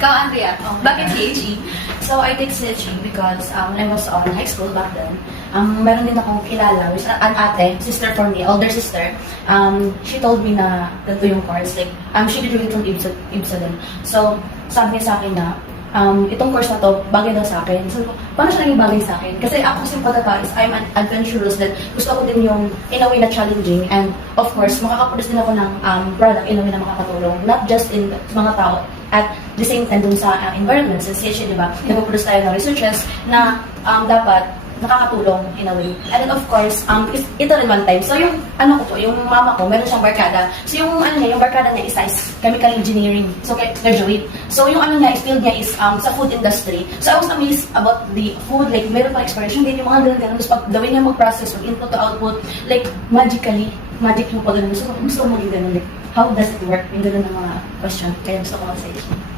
Ikaw, Andrea, bakit CHE? So, I did CHE because when I was on high school back then, meron din akong kilala, which is an ate, sister for me, older sister. She told me na ganito yung course. Like, she graduated from IBSA din. So, sabi niya sa akin na, itong course na to, bagay daw sa akin. So, paano siya naging bagay sa akin? Kasi ako kasi pagkaka is I'm an adventurous that gusto ko din yung in a way na challenging and of course, makakaproduce din ako ng product in a way na makakatulong. Not just in mga tao, at the same time dun sa environment. Sa CHE, di ba? Nag-produce tayo ng researches na dapat nakakatulong in a way. And then of course, ito rin one time. So yung ano ko po, yung mama ko, meron siyang barkada. So yung ano niya, yung barkada niya is chemical engineering. So graduate. So yung ano niya, field niya is sa food industry. So I was amazed about the food, like meron pa exploration din yung mga ganun. Tapos pag the way niya mag-process, from input to output, like magic yung pag-ganun. So gusto ko maging ganun, like how does it work? Yung ganun ng mga question. Kaya gusto ko sa